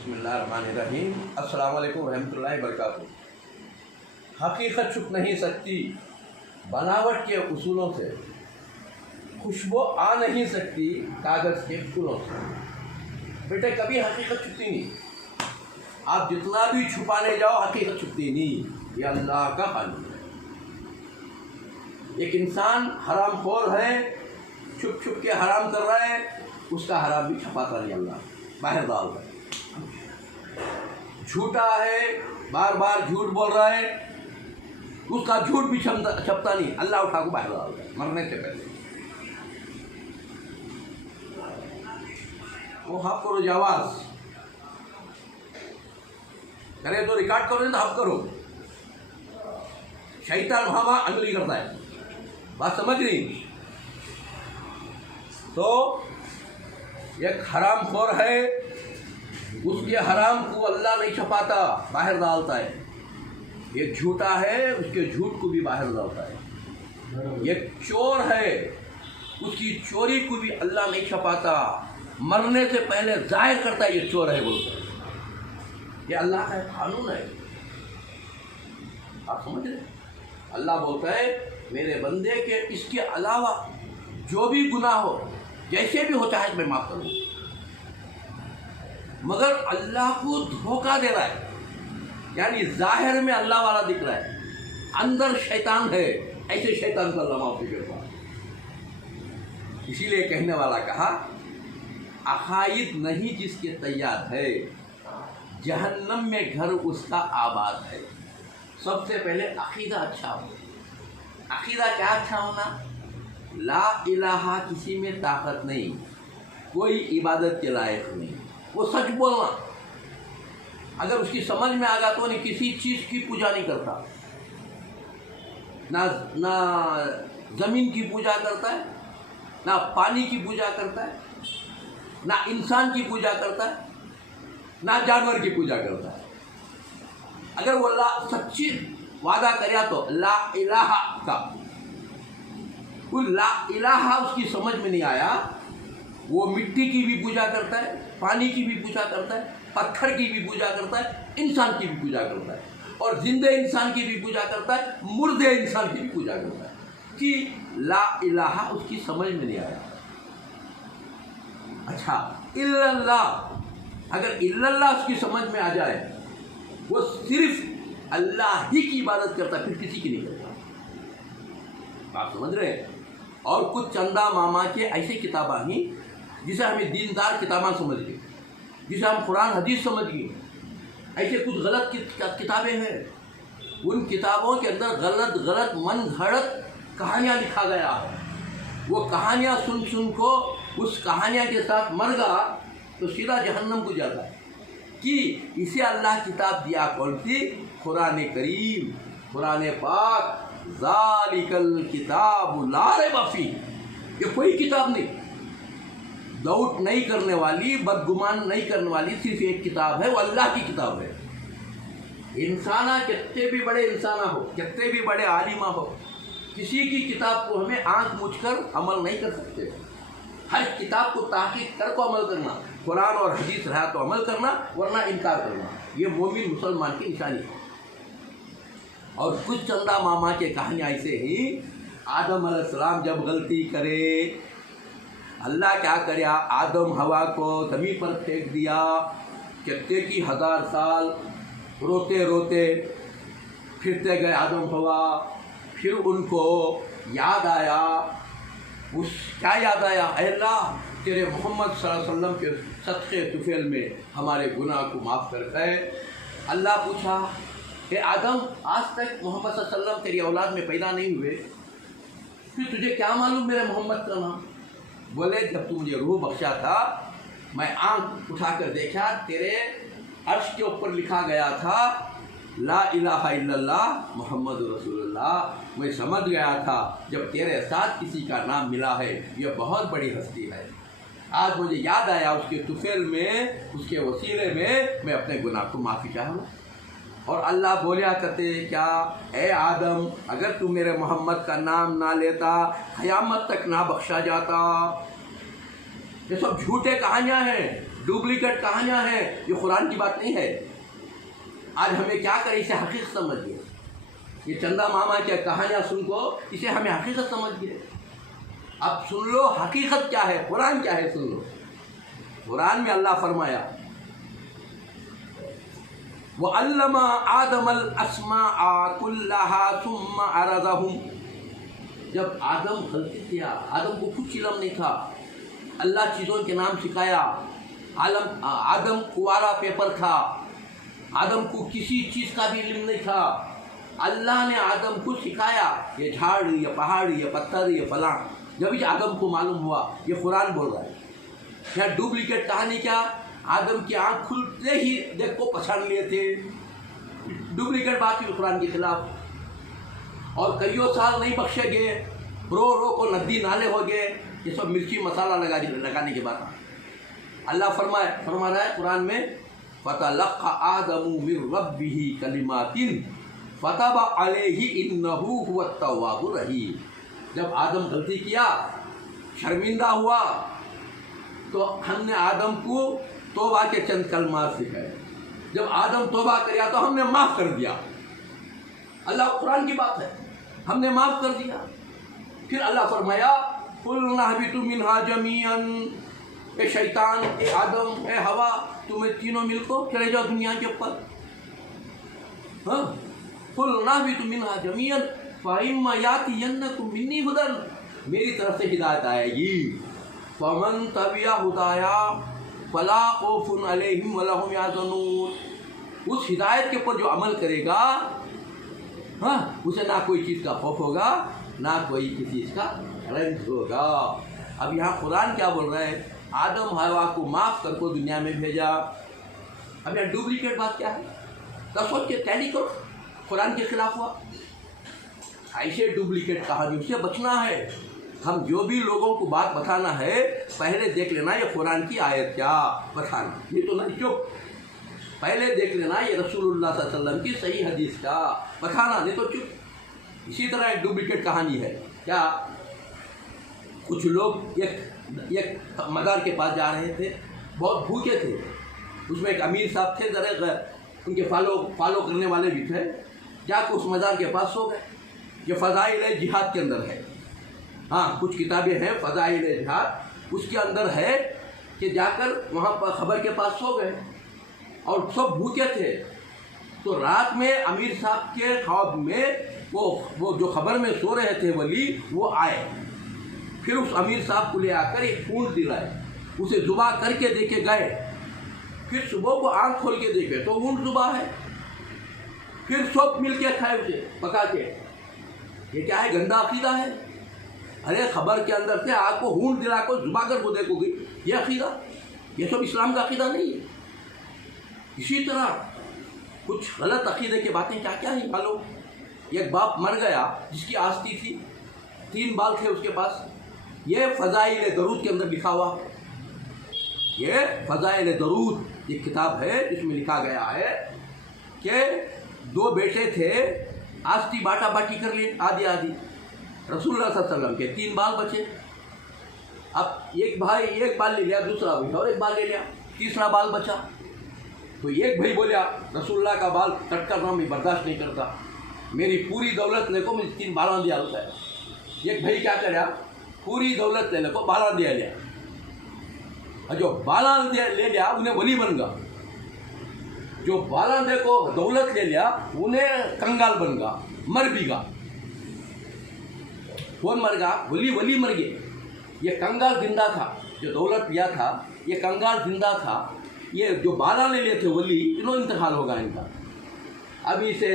बिस्मिल्लाहिर्रहमानिर्रहीम। अस्सलाम वालेकुम रहमतुल्लाहि वबरकातुहू। हकीकत छुप नहीं सकती बनावट के उसूलों से, खुशबू आ नहीं सकती कागज़ के फूलों से। बेटे कभी हकीकत छुपती नहीं, आप जितना भी छुपाने जाओ हकीकत छुपती नहीं। ये अल्लाह का कानून है। एक इंसान हरामखोर है, छुप छुप के हराम कर रहा है, उसका हराम भी छुपाता नहीं, अल्लाह बाहर डालता है। झूठा है, बार बार झूठ बोल रहा है, उसका झूठ भी छपता नहीं, अल्लाह उठा को बाहर डालता है मरने से पहले। वो हफ करो जवाज करे तो रिकॉर्ड करो, नहीं तो हफ करो। शैतान वहाँ अमली करता है, बात समझ रही? तो एक हराम खोर है, उसके हराम को अल्लाह नहीं छपाता, बाहर डालता है। एक झूठा है, उसके झूठ को भी बाहर डालता है। एक चोर है, उसकी चोरी को भी अल्लाह नहीं छपाता, मरने से पहले जाहिर करता है ये चोर है बोलता है। ये अल्लाह का कानून है, आप समझ रहे? अल्लाह बोलता है मेरे बंदे के इसके अलावा जो भी गुनाह हो, जैसे भी हो चाहे मैं माफ़ करूँ। मगर अल्लाह को धोखा दे रहा है, यानी जाहिर में अल्लाह वाला दिख रहा है, अंदर शैतान है, ऐसे शैतान को अल्लाह माफ़ नहीं करता। इसीलिए कहने वाला कहा अकायद नहीं जिसके तैयार है, जहन्नम में घर उसका आबाद है। सबसे पहले अकीदा अच्छा हो। अकीदा क्या अच्छा होना? ला इलाहा किसी में ताकत नहीं, कोई इबादत के लायक नहीं, वो सच बोलना। अगर उसकी समझ में आ गया तो नहीं किसी चीज़ की पूजा नहीं करता, ना ज़मीन की पूजा करता है, ना पानी की पूजा करता है, ना इंसान की पूजा करता है, ना जानवर की पूजा करता है। अगर वो सच्ची वादा करे तो ला इलाहा का, वो ला इलाहा उसकी समझ में नहीं आया, वो मिट्टी की भी पूजा करता है, पानी की भी पूजा करता है, पत्थर की भी पूजा करता है, इंसान की भी पूजा करता है, और जिंदे इंसान की भी पूजा करता है, मुर्दे इंसान की भी पूजा करता है। कि ला इलाहा उसकी समझ में नहीं आया। अच्छा, इल्लल्लाह, अगर इल्लल्लाह उसकी समझ में आ जाए, वो सिर्फ अल्लाह ही की इबादत करता है, फिर किसी की नहीं करता। आप समझ रहे हैं? और कुछ चंदा मामा के ऐसे किताबें ही जिसे हमें दीनदार किताबें समझ गए, जिसे हम कुरान हदीस समझ गए, ऐसे कुछ गलत किताबें हैं। उन किताबों के अंदर गलत गलत मन घड़त कहानियाँ लिखा गया है। वो कहानियाँ सुन सुन को उस कहानियाँ के साथ मर गया तो सीधा जहन्नम को जाता है। कि इसे अल्लाह किताब दिया कौन सी? कुरान करीम, कुरान पाक। ज़ालिकल किताब ला रैब फीह, ये कोई किताब नहीं, डाउट नहीं करने वाली, बदगुमान नहीं करने वाली, सिर्फ एक किताब है, वो अल्लाह की किताब है। इंसाना कितने भी बड़े इंसाना हो, कितने भी बड़े आलिमा हो, किसी की किताब को हमें आंख मूंझकर अमल नहीं कर सकते। हर किताब को ताक़ीद कर को अमल करना, कुरान और हदीस रहा तो अमल करना, वरना इनकार करना, ये मोमिन मुसलमान की निशानी है। और कुछ चंदा मामा के कहानी ऐसे ही, आदम अलैहिस्सलाम जब गलती करे, अल्लाह क्या करे, आदम हवा को ज़मीन पर फेंक दिया, कितने की 1000 साल रोते रोते फिरते गए आदम हवा। फिर उनको याद आया, क्या याद आया? अल्लाह तेरे मोहम्मद सल्लल्लाहु अलैहि वसल्लम के सदक़े तुफ़ैल में हमारे गुनाह को माफ़ कर दे। अल्लाह पूछा, हे आदम, आज तक मोहम्मद सल्लल्लाहु अलैहि वसल्लम तेरी औलाद में पैदा नहीं हुए, फिर तुझे क्या मालूम मेरे मोहम्मद का नाम? बोले जब तू मुझे रूह बख्शा था, मैं आँख उठाकर देखा, तेरे अर्श के ऊपर लिखा गया था ला इलाहा इल्लल्लाह मुहम्मद रसूलुल्लाह। मैं समझ गया था जब तेरे साथ किसी का नाम मिला है यह बहुत बड़ी हस्ती है। आज मुझे याद आया, उसके तुफ़ैल में, उसके वसीले में मैं अपने गुनाह को माफ़ी चाहूँ। और अल्लाह बोलिया करते क्या, ए आदम, अगर तू मेरे मोहम्मद का नाम ना लेता, क़यामत तक ना बख्शा जाता। ये सब झूठे कहानियाँ हैं, डुप्लीकेट कहानियाँ हैं, ये कुरान की बात नहीं है। आज हमें क्या करें, इसे हकीकत समझिए। ये चंदा मामा की कहानियाँ सुन को इसे हमें हकीकत समझिए। अब सुन लो हकीकत क्या है, कुरान क्या है, सुन लो। कुरान में अल्लाह फरमाया वअल्लमा आदमल अस्माअ कुल्लहा सुम्मा अरज़हुम। जब आदम गलती किया, आदम को कुछ इल्म नहीं था, अल्लाह चीज़ों के नाम सिखाया। आदम कुंवारा पेपर था, आदम को किसी चीज़ का भी इल्म नहीं था। अल्लाह ने आदम को सिखाया, ये झाड़, ये पहाड़, ये पत्थर, ये फलां। जब इस आदम को मालूम हुआ, ये कुरान बोल रहा है। क्या डुप्लीकेट कहानी क्या, आदम की आँख खुलते ही देख को पहचान लिए थे। डुप्लीकेट बात हुई कुरान के खिलाफ, और कईयों साल नहीं बख्शे गए, रो को नदी नाले हो गए। ये सब मिर्ची मसाला लगाने के बाद अल्लाह फरमा रहा है कुरान में फतलक़्क़ा आदमु मिन रब्बिही कलिमातिन फतबा अलैहि इन्नहु हुवत तव्वाबुर रहीम। जब आदम गलती किया, शर्मिंदा हुआ, तो हमने आदम को तौबा के चंद कलमात सिखाए। जब आदम तौबा किया तो हमने माफ़ कर दिया। अल्लाह कुरान की बात है, हमने माफ़ कर दिया। फिर अल्लाह फरमाया कुल्ना हबितु मिन्हा जमीअन, ए शैतान, ए आदम, ए हवा, तुम्हें तीनों मिलकर चले जाओ दुनिया के ऊपर। हाँ, कुल्ना हबितु मिन्हा जमीअन फ़इम्मा यातियन्नकुम मिन्नी हुदन, मेरी तरफ से हिदायत आएगी। फ़मन तबिया हुदाया फला खौफुन अलैहिम वला हुम यहज़नून। उस हिदायत के ऊपर जो अमल करेगा, हाँ, उसे ना कोई चीज़ का खौफ होगा, ना कोई किसी चीज़ का रंज होगा। अब यहाँ कुरान क्या बोल रहा है, आदम हवा को माफ़ कर को दुनिया में भेजा। अब यहाँ डुप्लीकेट बात क्या है, तो सोच के टैली करो, कुरान के खिलाफ हुआ। ऐसे डुप्लीकेट कहानियों से बचना है। हम जो भी लोगों को बात बताना है, पहले देख लेना ये कुरान की आयत क्या बताना, ये तो नहीं चुप। पहले देख लेना ये रसूलुल्लाह सल्लल्लाहु अलैहि वसल्लम की सही हदीस का बताना, नहीं तो चुप। इसी तरह एक डुप्लीकेट कहानी है क्या, कुछ लोग एक मज़ार के पास जा रहे थे, बहुत भूखे थे। उसमें एक अमीर साहब थे, ज़रा उनके फॉलो करने वाले भी थे। जाकर उस मज़ार के पास सो गए। ये फ़ज़ाइल जिहाद के अंदर है, हाँ, कुछ किताबें हैं फ़ज़ाइल जिहाद, उसके अंदर है कि जाकर वहाँ पर खबर के पास सो गए और सब भूखे थे। तो रात में अमीर साहब के ख्वाब में वो जो खबर में सो रहे थे वली, वो आए। फिर उस अमीर साहब को ले आकर एक ऊँट दिलाए, उसे ज़ुबा करके देके गए। फिर सुबह को आँख खोल के देखे तो ऊँट ज़ुबा है। फिर सब मिल के खाए उसे पका के। ये क्या है, गंदा अकीदा है। अरे खबर के अंदर से आग को ऊँट दिलाकर ज़ुबा कर को देखोगे, ये अकीदा, ये सब इस्लाम का अकीदा नहीं है। इसी तरह कुछ गलत अकीदे की बातें क्या क्या है मालूम। एक बाप मर गया जिसकी आस्ती थी, 3 बाल थे उसके पास। ये फ़ज़ाइल दरूद के अंदर लिखा हुआ, ये फ़ज़ाइल दरूद ये किताब है, इसमें लिखा गया है कि 2 बेटे थे, आस्ती बाटा बाटी कर लिए आधी आधी। रसूलुल्लाह सल्लल्लाहु अलैहि वसल्लम के 3 बाल बचे। अब एक भाई एक बाल ले लिया, दूसरा भाई और एक बाल ले लिया, तीसरा बाल बचा। तो एक भाई बोला रसूलुल्लाह का बाल कट करना मैं बर्दाश्त नहीं करता, मेरी पूरी दौलत ले को मुझे 3 बाला दिया होता है। एक भाई क्या करा, पूरी दौलत ले को बाला दिया लिया, और जो बाला ले लिया उन्हें वली बन गया। जो बाला दे को दौलत ले लिया उन्हें कंगाल बन गया, मर भी गया। कौन मर गया, वली मर गए। ये कंगाल जिंदा था, जो दौलत लिया था ये कंगाल जिंदा था। ये जो बाला ले लिए थे वली, इन्हों इंतकाल होगा इनका। अभी से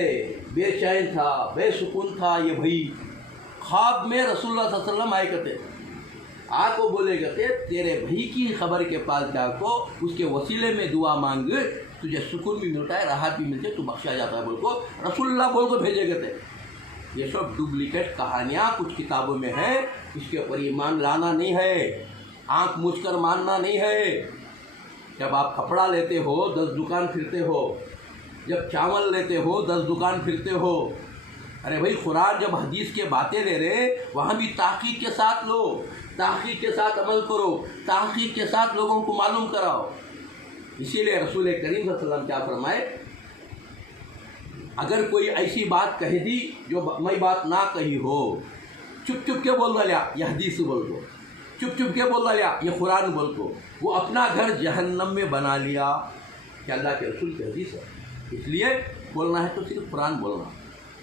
बेचैन था, बेसुकून था ये भाई। ख्वाब में रसूलुल्लाह सल्लल्लाहु अलैहि वसल्लम आए करते, आको बोले करते तेरे भाई की खबर के पास जाको उसके वसीले में दुआ मांग, तुझे सुकून भी मिलता है, राहत भी मिलती है, तू बख्शा जाता है बोल को रसूलुल्लाह बोल को भेजे गए थे। ये सब डुप्लीकेट कहानियाँ कुछ किताबों में है, इसके ऊपर ईमान लाना नहीं है, आँख मूझ कर मानना नहीं है। जब आप कपड़ा लेते हो 10 दुकान फिरते हो, जब चावल लेते हो 10 दुकान फिरते हो। अरे भाई कुरान जब हदीस के बातें ले रहे, वहाँ भी ताक़ीद के साथ लो, ताक़ीद के साथ अमल करो, ताक़ीद के साथ लोगों को मालूम कराओ। اسی لیے رسول کریم صلی اللہ علیہ وسلم کیا فرمائے، اگر کوئی ایسی بات کہہ دی جو میں بات نہ کہی ہو، چپ چپ کے بول لیا یہ حدیث بول دو، چپ چپ کے بول لیا یہ قرآن بول دو، وہ اپنا گھر جہنم میں بنا لیا، کہ اللہ کے رسول کی حدیث ہے۔ اس لیے بولنا ہے تو صرف قرآن بولنا،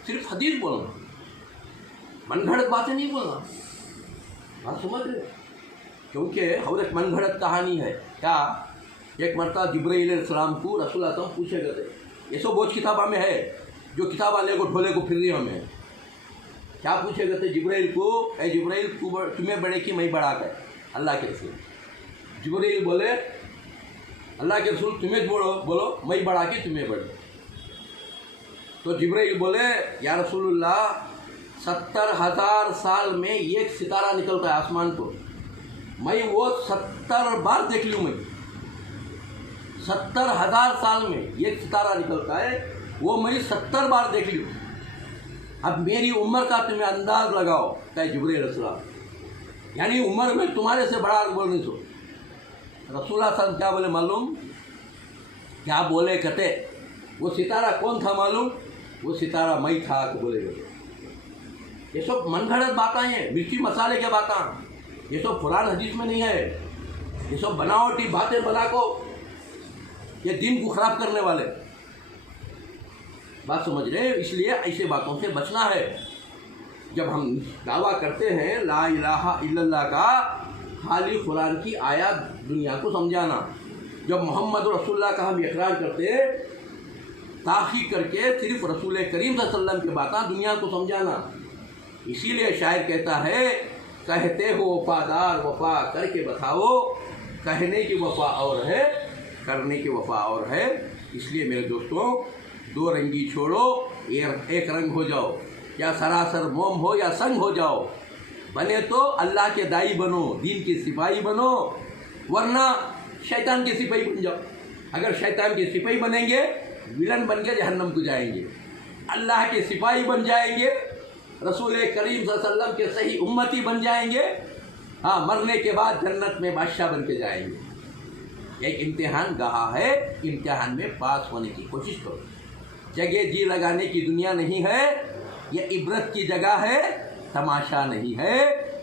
صرف حدیث بولنا، من گھڑت باتیں نہیں بولنا، بات سمجھ رہے؟ کیونکہ حضرت من گھڑت کہانی ہے کیا، ایک مرتبہ جبرائیل علیہ السلام کو رسول اللہ صلی اللہ علیہ وسلم پوچھے گئے تھے، یہ سب بوجھ کتابہ میں ہے جو کتاب والے کو ڈھولے کو پھر رہی ہمیں، کیا پوچھے گئے تھے جبرائیل کو، اے جبرائیل تمہیں بڑے کہ میں بڑا کہ اللہ کے رسول؟ جبرائیل بولے اللہ کے رسول تمہیں بولو میں بڑا کہ تمہیں بڑے؟ تو جبرائیل بولے یا رسول اللہ 70,000 سال میں ایک ستارہ نکلتا ہے آسمان کو، میں وہ 70 بار دیکھ لوں، میں 70,000 سال میں ایک ستارہ نکلتا ہے وہ میں 70 بار دیکھ لوں، اب میری عمر کا تمہیں انداز لگاؤ، کہ جبرائیل علیہ السلام یعنی عمر میں تمہارے سے بڑا بول نہیں سو۔ رسول اللہ صلی اللہ علیہ وسلم کیا بولے معلوم؟ کیا بولے کہتے وہ ستارہ کون تھا معلوم؟ وہ ستارہ میں تھا کہ بولے گئے۔ یہ سب من گھڑت باتیں ہیں، مرچی مسالے کے باتیں، یہ سب قرآن حدیث میں نہیں ہے، یہ سب بناوٹی باتیں بنا کو یہ دین کو خراب کرنے والے، بات سمجھ رہے؟ اس لیے ایسے باتوں سے بچنا ہے۔ جب ہم دعویٰ کرتے ہیں لا الہ الا اللہ کا، خالی قرآن کی آیات دنیا کو سمجھانا، جب محمد رسول اللہ کا ہم اقرار کرتے تحقیق کر کے صرف رسول کریم صلی اللہ علیہ وسلم کی باتیں دنیا کو سمجھانا۔ اسی لیے شاعر کہتا ہے کہتے ہو وفادار وفا کر کے بتاؤ، کہنے کی وفا اور ہے کرنے کی وفا اور ہے۔ اس لیے میرے دوستوں دو رنگی چھوڑو، ایک رنگ ہو جاؤ، یا سراسر موم ہو یا سنگ ہو جاؤ، بنے تو اللہ کے دائی بنو، دین کے سپاہی بنو، ورنہ شیطان کے سپاہی بن جاؤ۔ اگر شیطان کے سپاہی بنیں گے ولن بن کے جہنم کو جائیں گے، اللہ کے سپاہی بن جائیں گے، رسول کریم صلی اللہ علیہ وسلم کے صحیح امتی بن جائیں گے، ہاں مرنے کے بعد جنت میں بادشاہ بن کے جائیں گے۔ ایک امتحان گاہ ہے، امتحان میں پاس ہونے کی کوشش کرو۔ جگہ جی لگانے کی دنیا نہیں ہے، یہ عبرت کی جگہ ہے، تماشا نہیں ہے،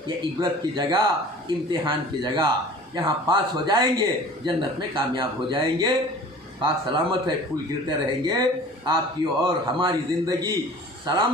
یہ عبرت کی جگہ، امتحان کی جگہ، یہاں پاس ہو جائیں گے جنت میں کامیاب ہو جائیں گے، پاس سلامت ہے، پھول گرتے رہیں گے، آپ کی اور ہماری زندگی سلامت